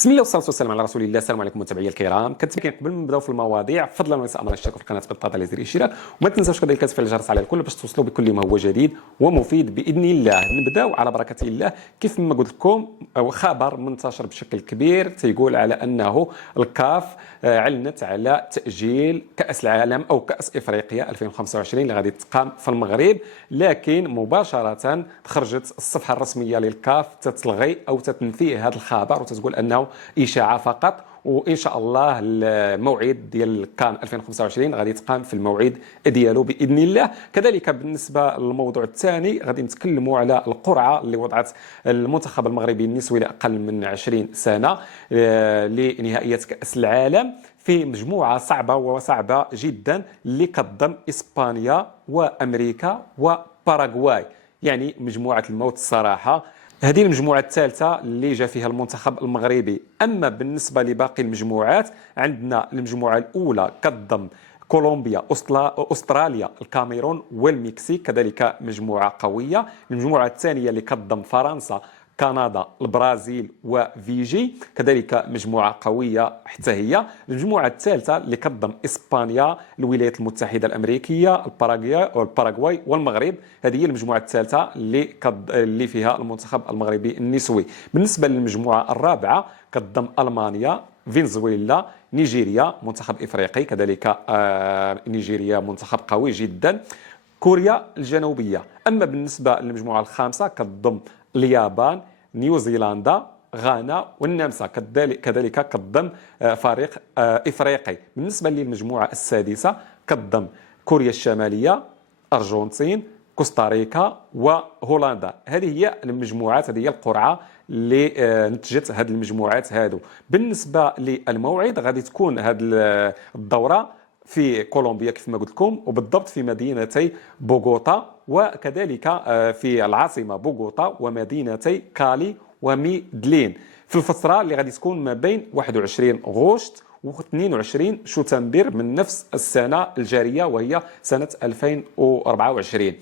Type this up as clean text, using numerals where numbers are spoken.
بسم الله والصلاه والسلام على رسول الله. السلام عليكم متابعي الكرام. كنتمنى قبل ما نبداو في المواضيع فضلا ونسال الله يشترك في القناه بالضغط على زر الاشتراك وما تنساوش كذلك تفعيل الجرس على الكل باش توصلوا بكل ما هو جديد ومفيد باذن الله. نبداو على بركه الله. كيف ما قلت لكم خبر منتشر بشكل كبير تيقول على انه الكاف اعلنت على تاجيل كاس العالم او كاس افريقيا 2025 اللي غادي تقام في المغرب، لكن مباشره خرجت الصفحه الرسميه للكاف تتلغي او تتنفي هذا الخبر وتتقول انه اشاعه فقط، وان شاء الله الموعد ديال كان 2025 غادي يتقام في الموعد ديالو باذن الله. كذلك بالنسبه للموضوع الثاني غادي نتكلموا على القرعه اللي وضعت المنتخب المغربي النسوي لاقل من 20 سنه لنهائيه كاس العالم في مجموعه صعبه جدا اللي كتضم اسبانيا وامريكا وباراغواي، يعني مجموعه الموت الصراحه. هذه المجموعة الثالثة اللي جاء فيها المنتخب المغربي. أما بالنسبة لباقي المجموعات عندنا المجموعة الأولى كتضم كولومبيا، أستراليا، الكاميرون والمكسيك، كذلك مجموعة قوية. المجموعة الثانية اللي كتضم فرنسا، كندا، البرازيل وفيجي، كذلك مجموعة قوية حتى هي. المجموعة الثالثة اللي كتضم إسبانيا، الولايات المتحدة الأمريكية، الباراغواي والمغرب. هذه هي المجموعة الثالثة اللي فيها المنتخب المغربي النسوي. بالنسبة للمجموعة الرابعة كتضم ألمانيا، فنزويلا، نيجيريا، منتخب إفريقي، كذلك نيجيريا منتخب قوي جدا، كوريا الجنوبية. أما بالنسبة للمجموعة الخامسة كتضم اليابان، نيوزيلندا، غانا والنمسا، كذلك كتضم فريق إفريقي. بالنسبة للمجموعة السادسة كتضم كوريا الشمالية، أرجنتين، كوستاريكا وهولندا. هذه هي المجموعات، هذه هي القرعة اللي نتجت هذه المجموعات هادو. بالنسبة للموعد غادي تكون هذه الدورة في كولومبيا كيف ما قلت لكم، وبالضبط في مدينتي بوغوطا، وكذلك في العاصمة بوغوطا ومدينتي كالي وميدلين، في الفترة اللي غادي تكون ما بين 21 غشت و 22 شتنبر من نفس السنة الجارية وهي سنة 2024.